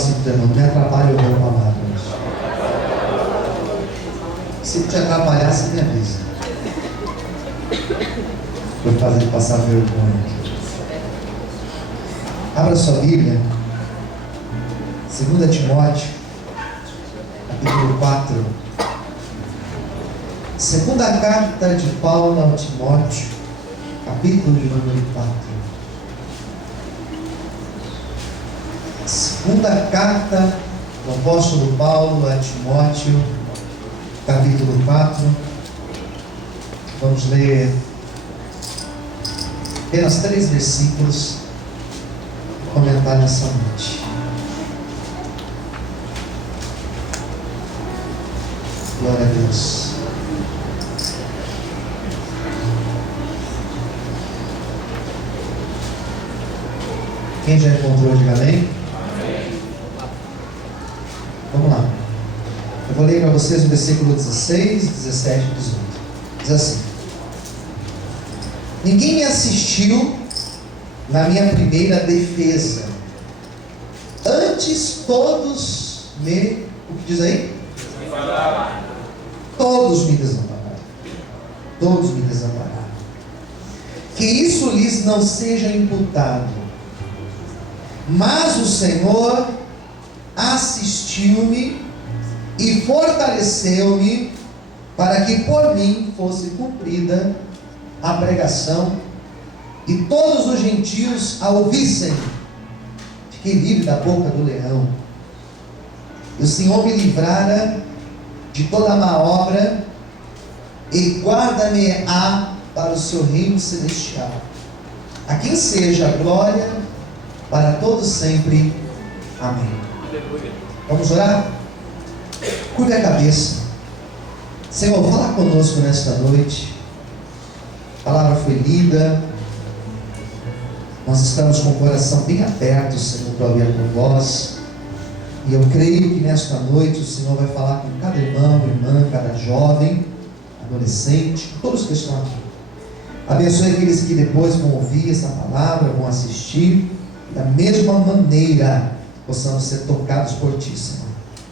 assim pro teu irmão: me atrapalha, eu vou falar. Se te atrapalhar, você me avisa. Vou fazer ele passar vergonha. Abra sua Bíblia, 2 Timóteo, capítulo 4. Segunda carta de Paulo ao Timóteo, capítulo de número 4. Segunda carta do apóstolo Paulo a Timóteo, capítulo 4. Vamos ler apenas 3 versículos e comentar nessa noite. Glória a Deus. Quem já encontrou, diga amém. Vamos lá. Eu vou ler para vocês o versículo 16, 17 e 18. Diz assim: ninguém me assistiu na minha primeira defesa. Antes todos me... O que diz aí? Todos me desampararam. Todos me desampararam. Que isso lhes não seja imputado. Mas o Senhor assistiu-me e fortaleceu-me para que por mim fosse cumprida a pregação e todos os gentios a ouvissem. Fiquei livre da boca do leão. E o Senhor me livrara de toda má obra e guarda-me-á para o seu reino celestial. A quem seja a glória para todos sempre. Amém. Vamos orar? Curve a cabeça. Senhor, fala conosco nesta noite. A palavra foi lida. Nós estamos com o coração bem aberto, Senhor, para ouvir a tua voz. E eu creio que nesta noite o Senhor vai falar com cada irmão, irmã, cada jovem, adolescente, todos que estão aqui. Abençoe aqueles que depois vão ouvir essa palavra, vão assistir. Da mesma maneira, possamos ser tocados por Ti, Senhor.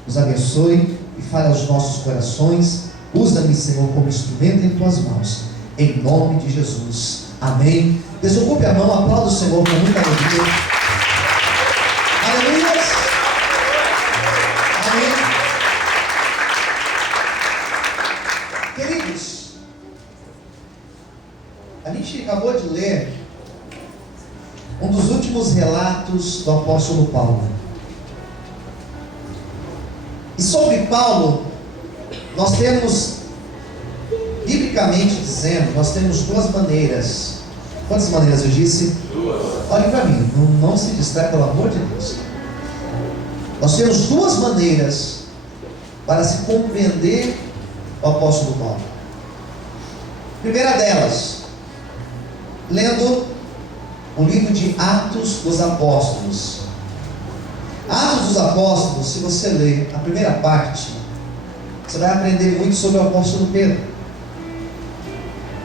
Nos abençoe e fale aos nossos corações. Usa-me, Senhor, como instrumento em Tuas mãos. Em nome de Jesus. Amém. Desocupe a mão, aplauda o Senhor com muita alegria. Aleluia. Amém. Queridos, a gente acabou de ler um dos últimos relatos do apóstolo Paulo. E sobre Paulo, nós temos, biblicamente dizendo, nós temos 2 maneiras. Quantas maneiras eu disse? 2. Olhem para mim, não se distrai, pelo amor de Deus. Nós temos 2 maneiras para se compreender o apóstolo Paulo. Primeira delas, lendo o livro de Atos dos Apóstolos. Atos dos Apóstolos, se você ler a primeira parte, você vai aprender muito sobre o apóstolo Pedro.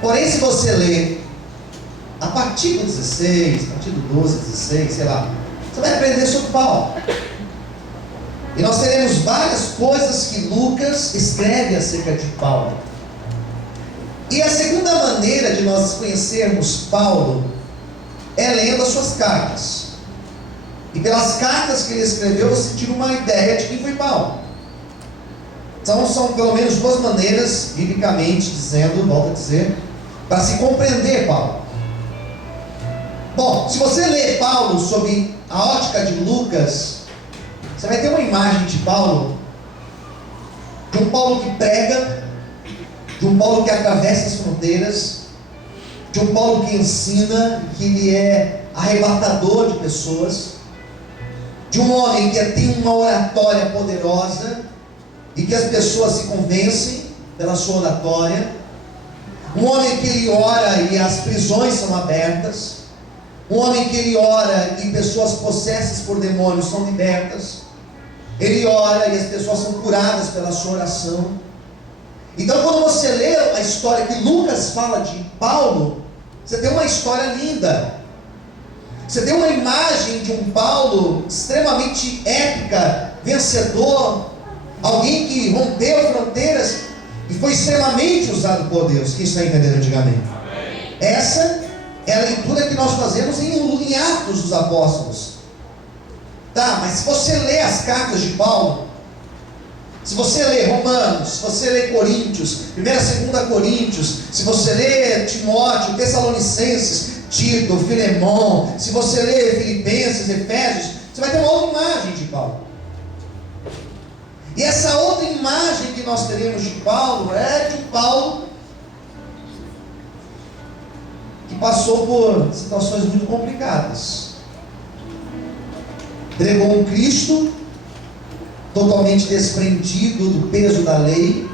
Porém, se você ler a partir do 16, a partir do 12, 16, sei lá, você vai aprender sobre Paulo. E nós teremos várias coisas que Lucas escreve acerca de Paulo. E a segunda maneira de nós conhecermos Paulo é lendo as suas cartas. E pelas cartas que ele escreveu, você tira uma ideia de quem foi Paulo. Então são pelo menos 2 maneiras, biblicamente dizendo, volto a dizer, para se compreender Paulo. Bom, se você ler Paulo sob a ótica de Lucas, você vai ter uma imagem de Paulo, de um Paulo que prega, de um Paulo que atravessa as fronteiras, de um Paulo que ensina, que ele é arrebatador de pessoas, de um homem que tem uma oratória poderosa e que as pessoas se convencem pela sua oratória, um homem que ele ora e as prisões são abertas, um homem que ele ora e pessoas possessas por demônios são libertas, ele ora e as pessoas são curadas pela sua oração. Então, quando você lê a história que Lucas fala de Paulo, você tem uma história linda. Você deu uma imagem de um Paulo extremamente épica, vencedor, alguém que rompeu fronteiras e foi extremamente usado por Deus. Quem está entendendo, diga amém. Essa é a leitura que nós fazemos em Atos dos Apóstolos. Tá, mas se você lê as cartas de Paulo, se você lê Romanos, se você lê Coríntios, 1ª e 2ª Coríntios, se você lê Timóteo, Tessalonicenses, Tito, Filemão, se você lê Filipenses, Efésios, você vai ter uma outra imagem de Paulo. E essa outra imagem que nós teremos de Paulo é de Paulo que passou por situações muito complicadas. Pregou um Cristo totalmente desprendido do peso da lei,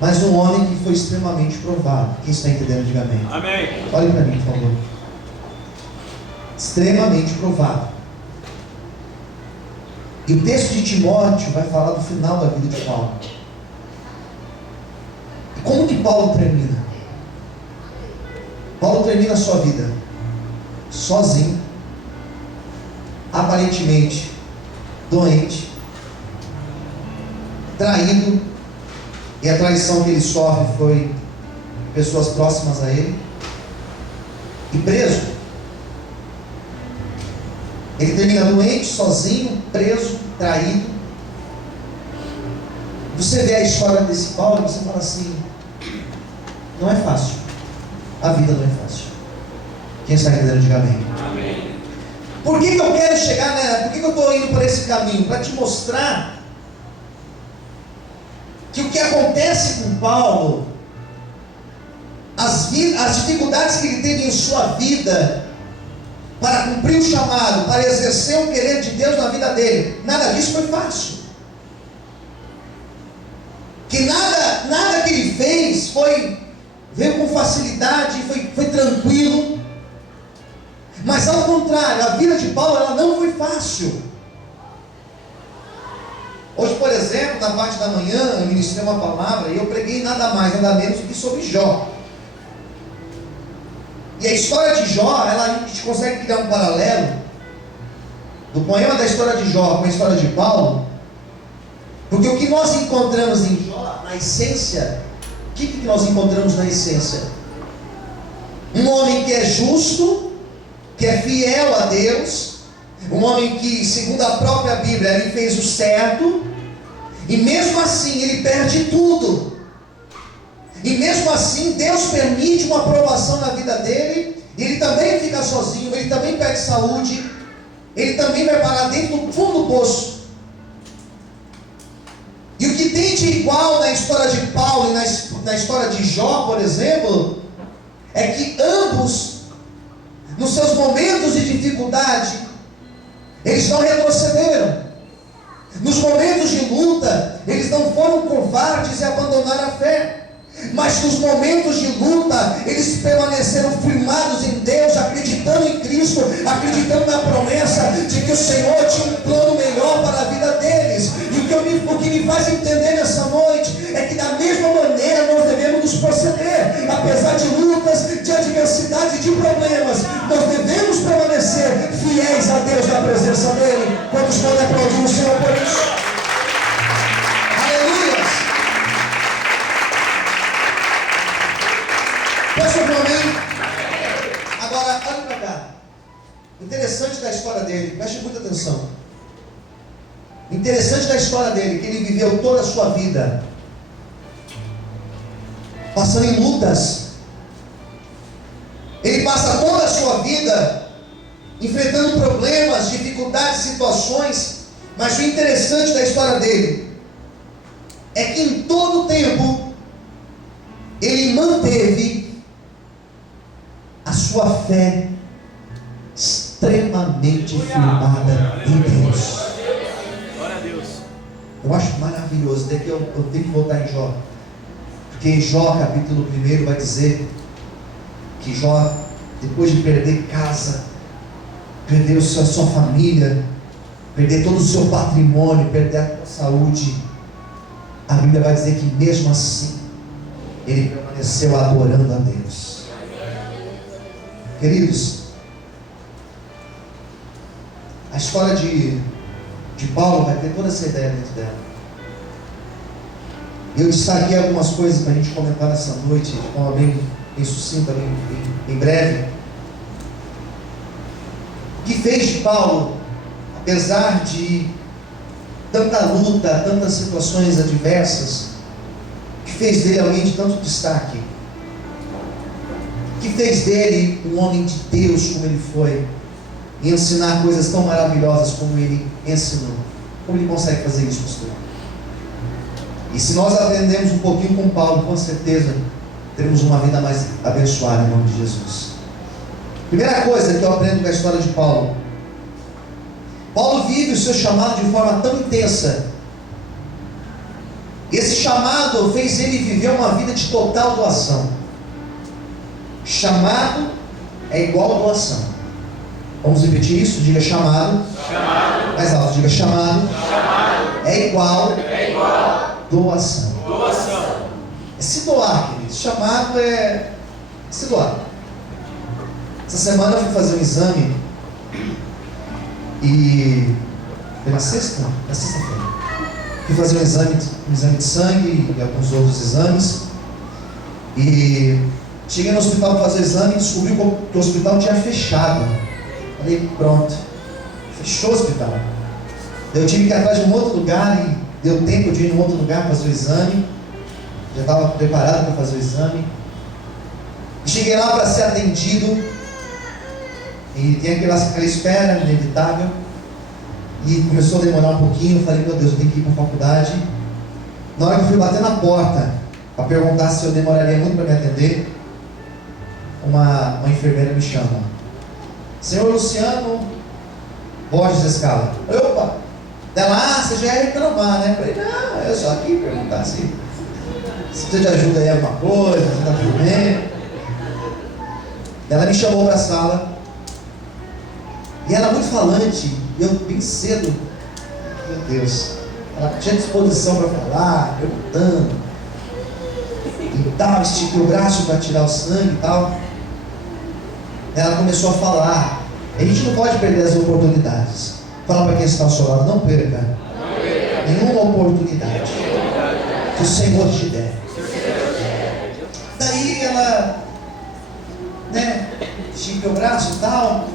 mas um homem que foi extremamente provado. Quem está entendendo, diga amém. Amém. Olhe para mim, por favor. Extremamente provado. E o texto de Timóteo vai falar do final da vida de Paulo. E como que Paulo termina? Paulo termina a sua vida sozinho, aparentemente doente, traído, e a traição que ele sofre foi pessoas próximas a ele, e preso. Ele termina doente, sozinho, preso, traído. Você vê a história desse Paulo e você fala assim: não é fácil, a vida não é fácil. Quem está entendendo, diga amém. Amém. Por que eu quero chegar, né? Por que eu estou indo por esse caminho? Para te mostrar que o que acontece com Paulo, as dificuldades que ele teve em sua vida para cumprir o chamado, para exercer o querer de Deus na vida dele, nada disso foi fácil. Que nada que ele fez veio com facilidade, foi tranquilo. Mas ao contrário, a vida de Paulo ela não foi fácil. Hoje, por exemplo, na parte da manhã, eu ministrei uma palavra e eu preguei nada mais, nada menos do que sobre Jó. E a história de Jó, a gente consegue criar um paralelo do poema da história de Jó com a história de Paulo, porque o que nós encontramos em Jó, na essência, o que nós encontramos na essência? Um homem que é justo, que é fiel a Deus, um homem que, segundo a própria Bíblia, ele fez o certo, e mesmo assim ele perde tudo. E mesmo assim Deus permite uma provação na vida dele, e ele também fica sozinho, ele também perde saúde, ele também vai parar dentro do fundo do poço. E o que tem de igual na história de Paulo e na história de Jó, por exemplo, é que ambos, nos seus momentos de dificuldade, eles não retrocederam. Nos momentos de luta, eles não foram covardes e abandonaram a fé. Mas nos momentos de luta, eles permaneceram firmados em Deus, acreditando em Cristo, acreditando na promessa de que o Senhor tinha um plano melhor para a vida deles. E o que me faz entender nessa noite é que da mesma maneira nós devemos nos proceder. Apesar de lutas, de adversidade, de problemas, nós devemos permanecer fiéis a Deus na presença dEle. Quantos podem aplaudir o Senhor por isso? Posso ouvir um amém? Agora, olha para cá. Interessante da história dele, preste muita atenção. Interessante da história dele, que ele viveu toda a sua vida passando em lutas. Ele passa toda a sua vida enfrentando problemas, dificuldades, situações. Mas o interessante da história dele é que em todo o tempo ele manteve a sua fé extremamente firmada em Deus. Glória a Deus. Eu acho maravilhoso. Daqui eu tenho que voltar em Jó, porque em Jó capítulo 1 vai dizer que Jó, depois de perder casa, perder a sua família, perder todo o seu patrimônio, perder a sua saúde, a Bíblia vai dizer que mesmo assim ele permaneceu adorando a Deus. Queridos, história de Paulo vai ter toda essa ideia dentro dela. Eu destaquei algumas coisas para a gente comentar nessa noite, de forma bem sucinta, bem breve. O que fez de Paulo, apesar de tanta luta, tantas situações adversas, o que fez dele alguém de tanto destaque? O que fez dele um homem de Deus como ele foi, e ensinar coisas tão maravilhosas como ele ensinou? Como ele consegue fazer isso, pastor? E se nós aprendemos um pouquinho com Paulo, com certeza teremos uma vida mais abençoada em nome de Jesus. Primeira coisa que eu aprendo com a história de Paulo: Paulo vive o seu chamado de forma tão intensa. Esse chamado fez ele viver uma vida de total doação. Chamado é igual a doação. Vamos repetir isso? Diga chamado. Chamado. Mais alto, diga chamado. Chamado. É igual. Doação. Doação. É se doar, queridos. Chamado é se doar. Essa semana eu fui fazer um exame. E foi na sexta-feira. Fui fazer um exame de sangue e alguns outros exames. E cheguei no hospital para fazer o exame e descobri que o hospital tinha fechado. Falei, pronto, fechou o hospital. Eu tive que ir atrás de um outro lugar e deu tempo de ir em um outro lugar para fazer o exame. Já estava preparado para fazer o exame. E cheguei lá para ser atendido. E tem aquela espera inevitável. E começou a demorar um pouquinho. Eu falei, meu Deus, eu tenho que ir para a faculdade. Na hora que eu fui bater na porta para perguntar se eu demoraria muito para me atender, uma enfermeira me chama. Senhor Luciano Borges Escala. Opa! Dela, você já ia reclamar, né? Eu falei, não, eu só aqui perguntar se precisa de ajuda aí alguma coisa, se está tudo bem. Ela me chamou para a sala. E ela muito falante, e eu bem cedo, meu Deus, ela tinha disposição para falar, perguntando, e tal, esticou o braço para tirar o sangue e tal. Ela começou a falar. A gente não pode perder as oportunidades. Fala para quem está ao seu lado, não perca nenhuma oportunidade que o Senhor te der. Daí ela, esticou o braço e tal.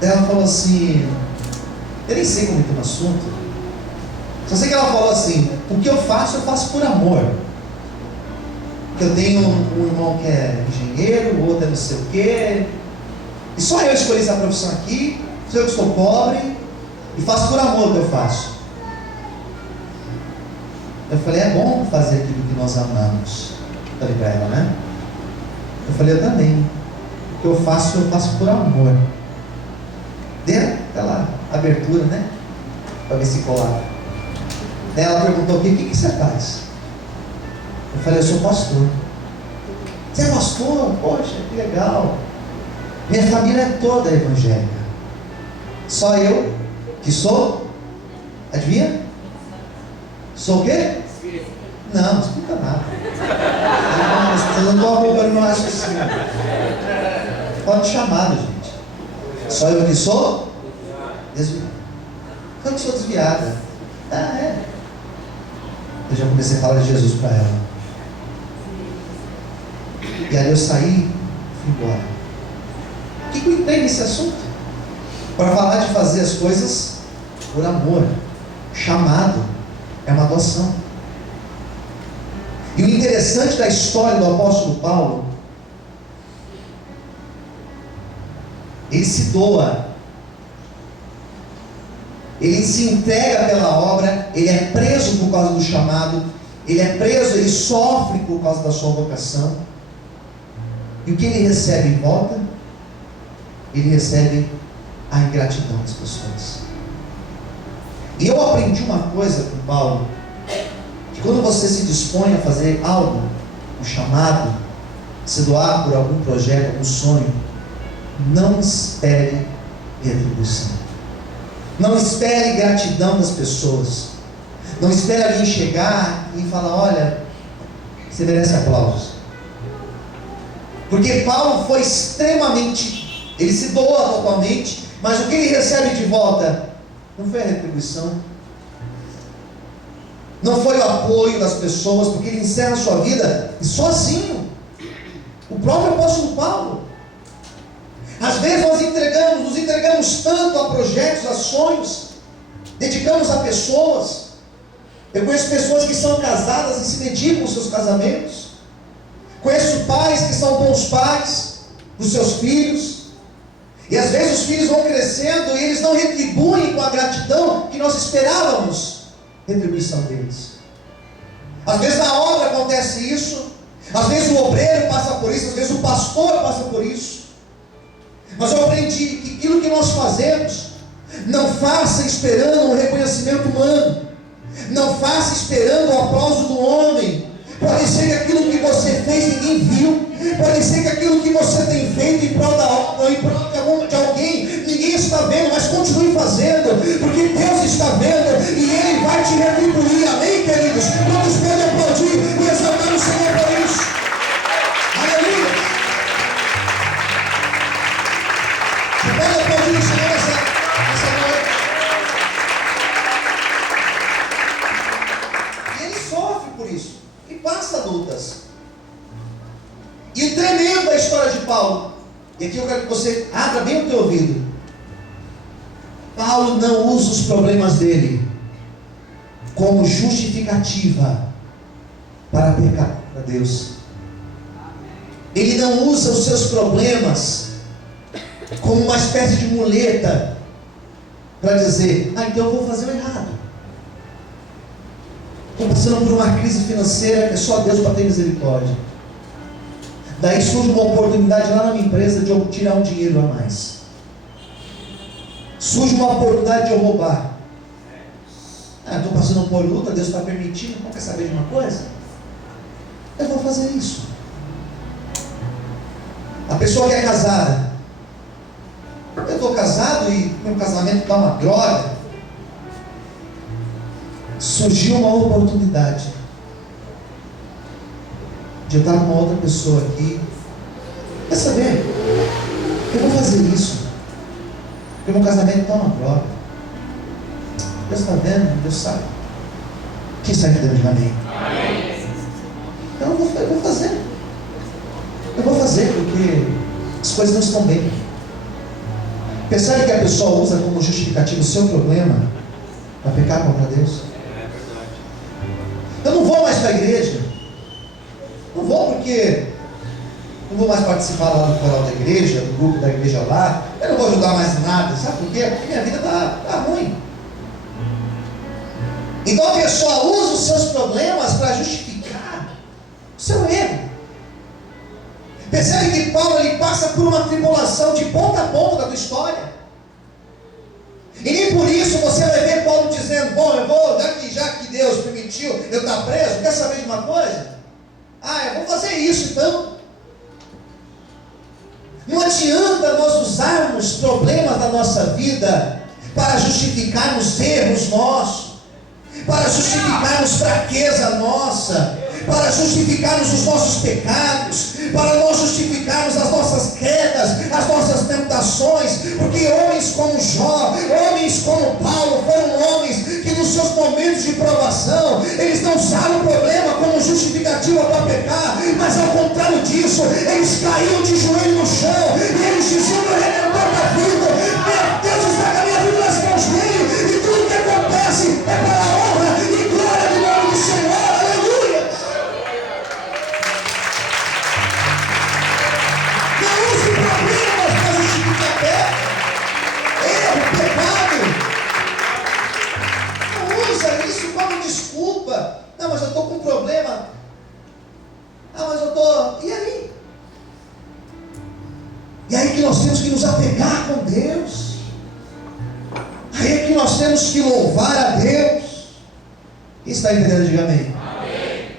Daí ela falou assim, eu nem sei como é que é o assunto, só sei que ela falou assim, o que eu faço por amor. Que eu tenho um irmão que é engenheiro, o outro é não sei o quê, e só eu escolhi essa profissão aqui, sou eu que estou pobre, e faço por amor o que eu faço. Eu falei, é bom fazer aquilo que nós amamos. Falei para ela, né? Eu falei, eu também. O que eu faço por amor. Deu aquela abertura, né? Para ver se colava. Daí ela perguntou, o que você faz? Eu falei, eu sou pastor. Você é pastor? Poxa, que legal. Minha família é toda evangélica. Só eu que sou? Adivinha? Sou o quê? Não explica nada. Eu não estou roubando meu raciocínio. Pode chamar, gente. Só eu que sou? Desviada. Eu que sou desviada. Ah, é. Eu já comecei a falar de Jesus para ela. E aí eu saí e fui embora. O que eu entrei nesse assunto? Para falar de fazer as coisas por amor. Chamado é uma doação. E o interessante da história do apóstolo Paulo, ele se doa, ele se entrega pela obra, ele é preso por causa do chamado, ele é preso, ele sofre por causa da sua vocação. E o que ele recebe em volta? Ele recebe a ingratidão das pessoas. E eu aprendi uma coisa com Paulo, que quando você se dispõe a fazer algo, um chamado, se doar por algum projeto, algum sonho, não espere retribuição. Não espere gratidão das pessoas. Não espere alguém chegar e falar, olha, você merece aplausos. Porque Paulo foi extremamente Ele se doa totalmente, mas o que ele recebe de volta não foi a retribuição, não foi o apoio das pessoas, porque ele encerra a sua vida sozinho. O próprio apóstolo Paulo. Às vezes nós nos entregamos tanto a projetos, a sonhos, dedicamos a pessoas. Eu conheço pessoas que são casadas e se dedicam aos seus casamentos. Conheço pais que são bons pais dos seus filhos. E às vezes os filhos vão crescendo e eles não retribuem com a gratidão que nós esperávamos retribuição deles. Às vezes na obra acontece isso. Às vezes o obreiro passa por isso. Às vezes o pastor passa por isso. Mas eu aprendi que aquilo que nós fazemos, não faça esperando um reconhecimento humano. Não faça esperando o aplauso do homem. Pode ser que aquilo que você fez ninguém viu. Pode ser que aquilo que você tem feito em prol da obra ou em prol de alguém, ninguém está vendo, mas continue fazendo, porque Deus está vendo e Ele vai te retribuir. Amém, queridos? Todos podem aplaudir e exaltar o Senhor por isso. Aleluia! Você pode aplaudir o Senhor essa noite. E ele sofre por isso. E passa lutas. E o tremendo da história de Paulo. E aqui eu quero que você abra bem o teu ouvido. Paulo não usa os problemas dele como justificativa para pecar para Deus. Ele não usa os seus problemas como uma espécie de muleta para dizer: então eu vou fazer o errado. Estou passando por uma crise financeira que é só Deus para ter misericórdia. Daí surge uma oportunidade lá na minha empresa de eu tirar um dinheiro a mais. Surge uma oportunidade de eu roubar. Estou passando por luta, Deus está permitindo. Não quer saber de uma coisa? Eu vou fazer isso. A pessoa que é casada. Eu estou casado e meu casamento está uma droga. Surgiu uma oportunidade de eu estar com uma outra pessoa aqui. Quer saber? Eu vou fazer isso, porque meu casamento está uma droga. Deus está vendo, Deus sabe. Quem sabe que Deus diga amém? Então eu vou fazer. Eu vou fazer porque as coisas não estão bem. Percebe que a pessoa usa como justificativo o seu problema para pecar contra Deus? Eu não vou mais para a igreja. Não vou porque não vou mais participar lá do coral da igreja, do grupo da igreja lá. Eu não vou ajudar mais em nada. Sabe por quê? Porque minha vida está ruim. Então a pessoa usa os seus problemas para justificar o seu erro. Percebe que Paulo ele passa por uma tribulação de ponta a ponta da tua história. E nem por isso você vai ver Paulo dizendo: bom, eu vou, já que Deus permitiu eu estar preso, quer saber de uma coisa? Eu vou fazer isso então. Não adianta nós usarmos problemas da nossa vida para justificarmos erros nossos, para justificarmos fraqueza nossa, para justificarmos os nossos pecados, para nós justificarmos as nossas quedas, as nossas tentações, porque homens como Jó, homens como Paulo, foram homens que nos seus momentos de provação, eles não usaram o problema como justificativa para pecar, mas ao contrário disso, eles caíam de joelho no chão, e eles diziam: meu Redentor está vivo, meu Deus está com a minha vida nas mãos dele, e tudo que acontece é para a honra e glória do nome do Senhor. Desculpa, não, mas eu estou com um problema. Mas eu estou. E aí? E aí que nós temos que nos apegar com Deus. Aí é que nós temos que louvar a Deus. Quem está entendendo? Diga amém. Amém.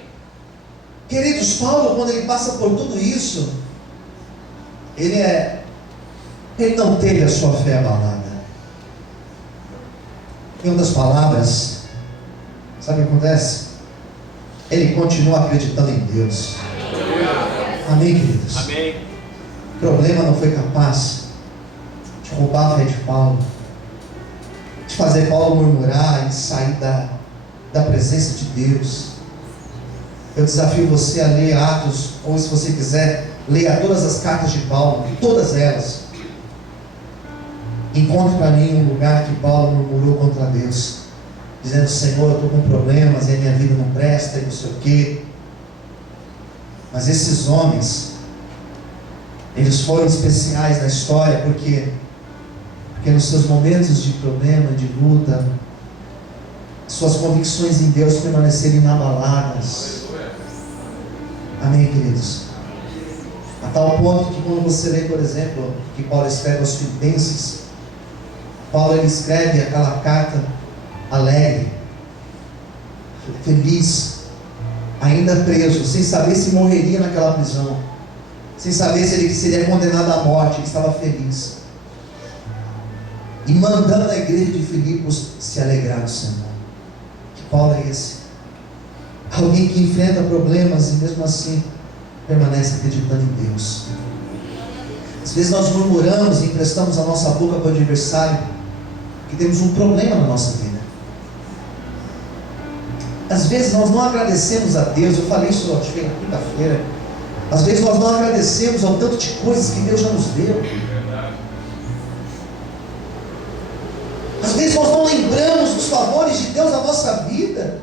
Queridos, Paulo, quando ele passa por tudo isso, ele não teve a sua fé abalada. Em outras palavras, sabe o que acontece? Ele continua acreditando em Deus. Amém, queridos? Amém. O problema não foi capaz de roubar a fé de Paulo, de fazer Paulo murmurar e sair da presença de Deus. Eu desafio você a ler Atos, ou se você quiser, leia todas as cartas de Paulo, todas elas. Encontre para mim um lugar que Paulo murmurou contra Deus, dizendo: Senhor, eu estou com problemas, e a minha vida não presta, e não sei o quê. Mas esses homens, eles foram especiais na história, porque nos seus momentos de problema, de luta, suas convicções em Deus permaneceram inabaladas. Amém, queridos? A tal ponto que quando você lê, por exemplo, que Paulo escreve aos Filipenses, Paulo ele escreve aquela carta alegre, feliz, ainda preso, sem saber se morreria naquela prisão, sem saber se ele seria condenado à morte. Ele estava feliz e mandando a igreja de Filipos se alegrar no Senhor. Que Paulo é esse? Alguém que enfrenta problemas e mesmo assim permanece acreditando em Deus. Às vezes nós murmuramos e emprestamos a nossa boca para o adversário, que temos um problema na nossa vida. Às vezes nós não agradecemos a Deus. Eu falei isso, acho que na quinta-feira. Às vezes nós não agradecemos ao tanto de coisas que Deus já nos deu. Às vezes nós não lembramos dos favores de Deus na nossa vida.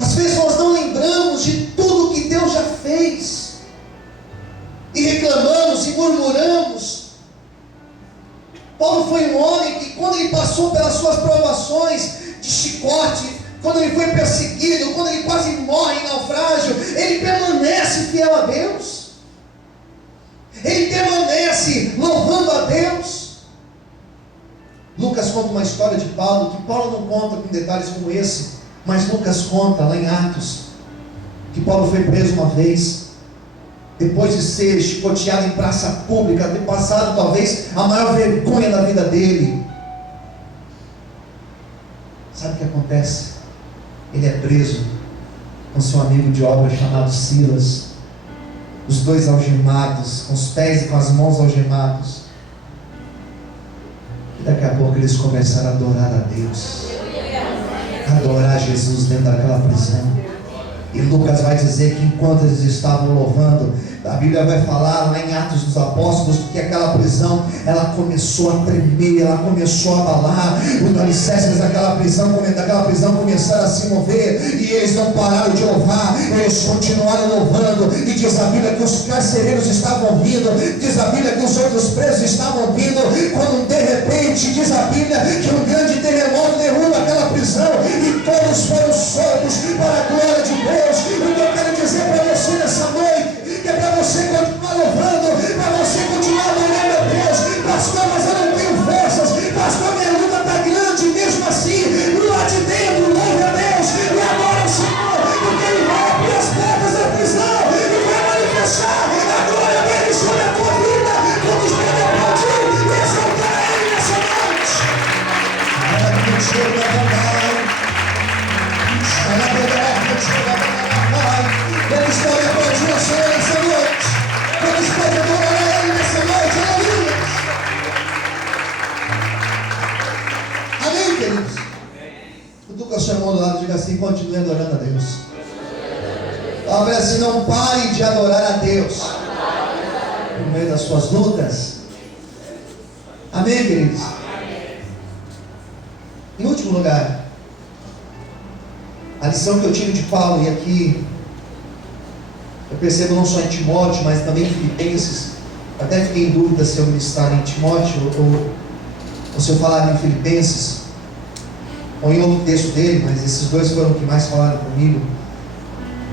Às vezes nós não lembramos de tudo que Deus já fez, e reclamamos e murmuramos. Paulo foi um homem que, quando ele passou pelas suas provações de chicote, quando ele foi perseguido, quando ele quase morre em naufrágio, ele permanece fiel a Deus, ele permanece louvando a Deus. Lucas conta uma história de Paulo, que Paulo não conta com detalhes como esse, mas Lucas conta lá em Atos, que Paulo foi preso uma vez, depois de ser chicoteado em praça pública, ter passado talvez a maior vergonha da vida dele. Sabe o que acontece? Ele é preso com seu amigo de obra chamado Silas, os dois algemados, com os pés e com as mãos algemados. E daqui a pouco eles começaram a adorar a Deus, adorar Jesus dentro daquela prisão. E Lucas vai dizer que enquanto eles estavam louvando, a Bíblia vai falar lá em Atos dos Apóstolos, que aquela prisão, ela começou a tremer, ela começou a abalar, os alicerces daquela prisão começaram a se mover, e eles não pararam de louvar, eles continuaram louvando. E diz a Bíblia que os carcereiros estavam vindo, diz a Bíblia que os outros presos estavam vindo, quando de repente, diz a Bíblia, que um grande terremoto derruba aquela prisão, e todos foram soltos para a glória de Deus. O que eu quero dizer para você nessa noite, que é para você continuar louvando, para você continuar adorando a Deus. Pastor, mas eu não tenho forças, pastor, minha luta está grande, mesmo assim, lá de dentro, louve a Deus e adora o Senhor, porque Ele vai abrir as portas da prisão e vai manifestar a glória dEle sobre a tua vida. Vamos poder aplaudir e exaltar Ele nessa noite. Vamos poder aplaudir o Senhor nessa noite. Vamos poder adorar a Ele nessa noite. Aleluia. Amém, queridos? Cutuca o seu irmão do lado e diga assim: continue adorando a Deus. Fala assim: não pare de adorar a Deus no meio das suas lutas. Amém, queridos? Em último lugar, a lição que eu tiro de Paulo, e aqui eu percebo não só em Timóteo, mas também em Filipenses. Até fiquei em dúvida se eu ministrar em Timóteo ou se eu falar em Filipenses ou em outro texto dele, mas esses dois foram os que mais falaram comigo.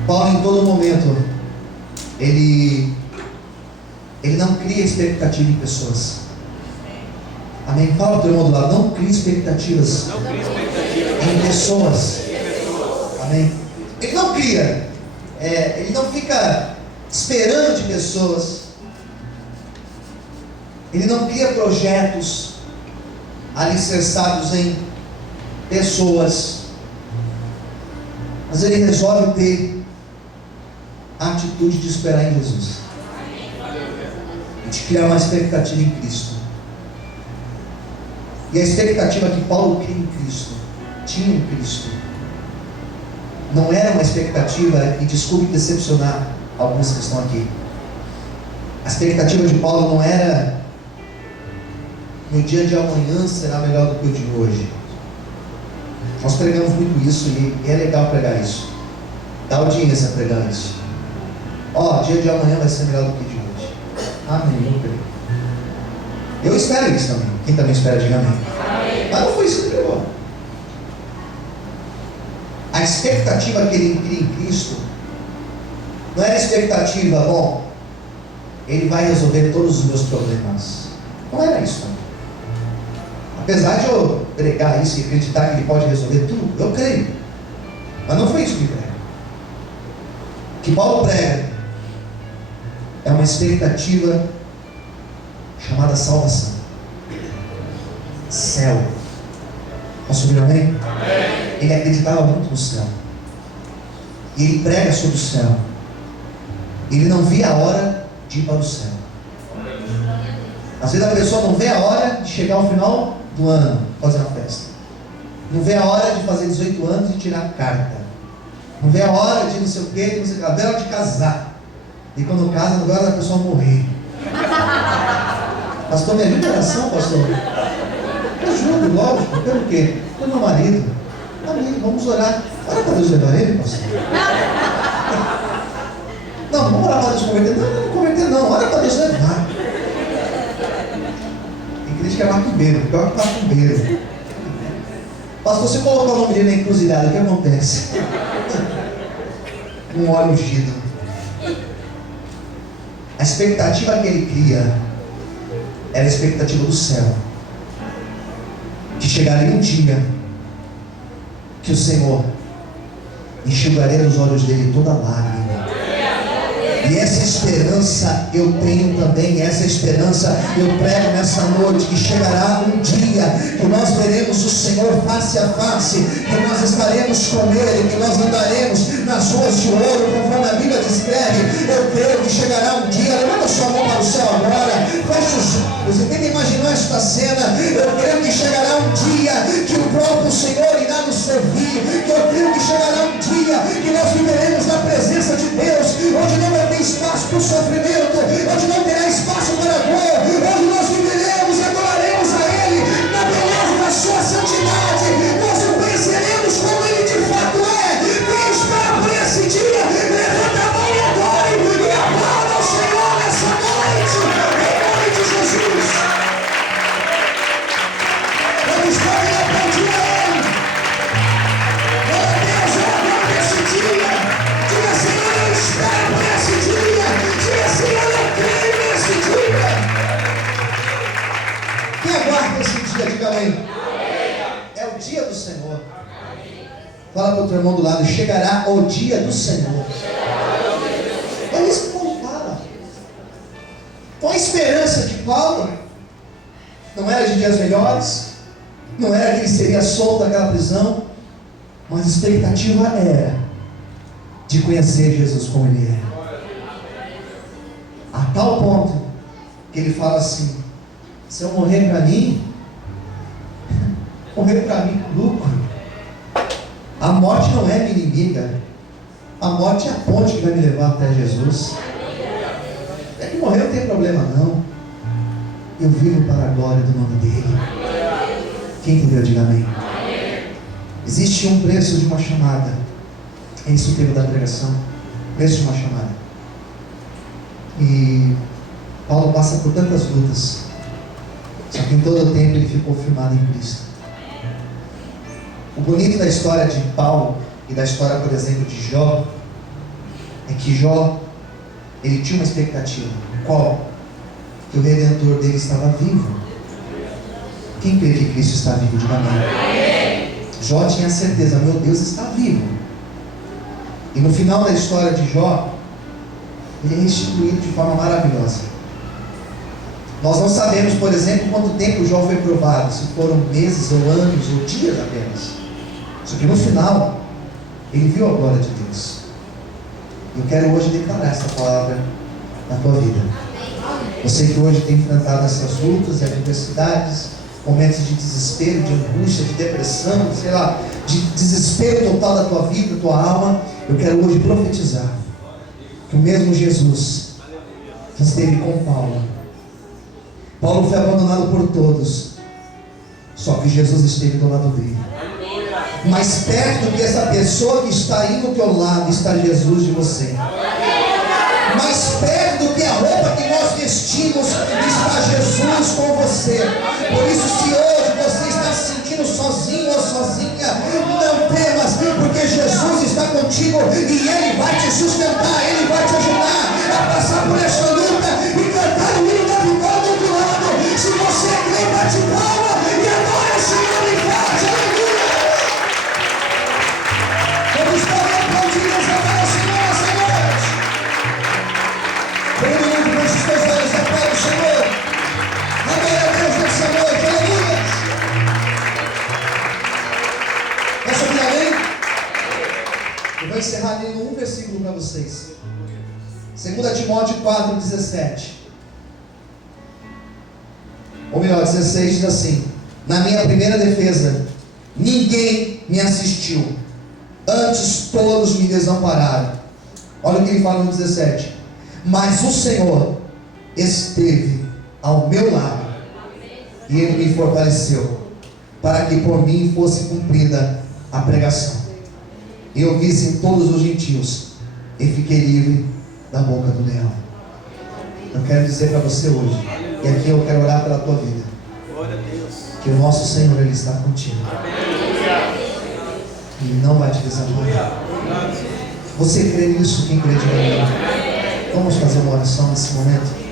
Paulo, em todo momento, ele não cria expectativa em pessoas. Amém? Fala para o teu irmão do lado: não crie expectativas em pessoas. Amém? Ele não cria, ele não fica esperando de pessoas, ele não cria projetos alicerçados em pessoas, mas ele resolve ter a atitude de esperar em Jesus. de criar uma expectativa em Cristo. E a expectativa que Paulo cria em Cristo, tinha em Cristo, não era uma expectativa, e desculpe decepcionar alguns que estão aqui, a expectativa de Paulo não era no dia de amanhã será melhor do que o de hoje. Nós pregamos muito isso e é legal pregar isso, dá audiência pregar isso. Dia de amanhã vai ser melhor do que o de hoje. Amém, eu creio. Eu espero isso também. Quem também espera, diga amém. Mas não foi isso que ele pregou. A expectativa que ele cria em Cristo não era a expectativa, ele vai resolver todos os meus problemas. Não era isso também. Apesar de eu pregar isso e acreditar que ele pode resolver tudo, eu creio. Mas não foi isso que ele prega. O que Paulo prega é uma expectativa chamada salvação. Céu. Posso ouvir amém? Amém? Ele acreditava muito no céu. E ele prega sobre o céu. Ele não via a hora de ir para o céu. Às vezes a pessoa não vê a hora de chegar ao final do ano, fazer uma festa. Não vê a hora de fazer 18 anos e tirar a carta. Não vê a hora de não sei o que, não sei o que, não vê a hora de casar. E quando casa, não vê a hora da pessoa morrer. Pastor, me ajuda a oração, pastor? Me ajuda, lógico. Pelo quê? Pelo meu marido. Amém, vamos orar. Ora para Deus levar ele, pastor. Não, vamos orar para Deus converter. Não converter não. Ora para Deus levar. Tem crente que é macumbeiro, pior que macumbeiro. Pastor, você colocou o nome dele na encruzilhada, o que acontece? Um óleo ungido. A expectativa que ele cria era a expectativa do céu, que chegaria um dia que o Senhor enxugaria nos olhos dele toda lágrima. E essa esperança eu tenho também, essa esperança eu prego nessa noite, que chegará um dia que nós veremos o Senhor face a face, que nós estaremos com Ele, que nós andaremos nas ruas de ouro, conforme a Bíblia descreve. Eu creio que chegará um dia, levanta sua mão para o céu agora, fecha os olhos, você tenta imaginar esta cena. Eu creio que chegará um dia que o próprio Senhor irá nos servir, que eu creio que chegará um dia que nós viveremos na presença de Deus, onde não vai ter espaço para o sofrimento, onde não terá espaço para a dor, onde nós viveremos e adoraremos a Ele na beleza da sua santidade. Nós o conheceremos como Ele de fato é. Quem espera por esse dia, levanta a mão e adore e aplauda ao Senhor nessa noite, em nome de Jesus. Vamos podem aplaudir a Ele. Glória a Deus, eu aguardo esse dia. Diga, Senhor, eu espero por esse dia. Diga, Senhor, eu creio nesse dia. Quem aguarda esse dia, diga amém. É o dia do Senhor. Fala para o teu irmão do lado, chegará o dia do Senhor. É isso que Paulo fala. Com a esperança de Paulo, não era de dias melhores, não era que ele seria solto daquela prisão, mas a expectativa era de conhecer Jesus como Ele é. A tal ponto que ele fala assim: se eu morrer para mim, morrer para mim lucro. A morte não é minha inimiga. A morte é a ponte que vai me levar até Jesus. É que morrer não tem problema não. Eu vivo para a glória do nome dEle. Quem entendeu, diga amém. Existe um preço de uma chamada. É isso o tema da pregação. Preço de uma chamada. E Paulo passa por tantas lutas, só que em todo o tempo ele ficou firmado em Cristo. O bonito da história de Paulo e da história, por exemplo, de Jó, é que Jó, ele tinha uma expectativa. Qual? Que o Redentor dele estava vivo. Quem crê que Cristo está vivo? Diga amém. Jó tinha certeza, meu Deus está vivo. E no final da história de Jó, ele é restituído de forma maravilhosa. Nós não sabemos, por exemplo, quanto tempo Jó foi provado, se foram meses ou anos ou dias apenas. Só que no final, ele viu a glória de Deus. Eu quero hoje declarar essa palavra na tua vida. Você que hoje tem enfrentado essas lutas e adversidades, momentos de desespero, de angústia, de depressão, sei lá, de desespero total da tua vida, da tua alma, eu quero hoje profetizar que o mesmo Jesus que esteve com Paulo foi abandonado por todos, só que Jesus esteve do lado dele. Mais perto do que essa pessoa que está aí do teu lado está Jesus de você. Mais perto do que a roupa que nós vestimos está Jesus com você. Por isso, se hoje você está se sentindo sozinho ou sozinha, não temas, porque Jesus está contigo e Ele vai te sustentar, Ele vai te ajudar a passar por esta luta e cantar o hino da vitória do outro lado. Se você crê, bate palma e adora o Senhor em forte, aleluia. Vamos estar aplaudindo, adora o Senhor essa noite. Todo mundo com os seus olhos aplaude o Senhor. Adora a Deus nessa noite, aleluia. Posso ouvir amém? Eu vou encerrar lendo um versículo para vocês. 2 Timóteo 4,17. Ou melhor, 16 diz assim: na minha primeira defesa, ninguém me assistiu, antes todos me desampararam. Olha o que ele fala no 17: mas o Senhor esteve ao meu lado, e Ele me fortaleceu, para que por mim fosse cumprida a pregação, e eu visse em todos os gentios, e fiquei livre da boca do leão. Eu quero dizer para você hoje, e aqui eu quero orar pela tua vida, que o nosso Senhor, Ele está contigo, e Ele não vai te desamparar. Você crê nisso? Quem crê de mim? Vamos fazer uma oração nesse momento.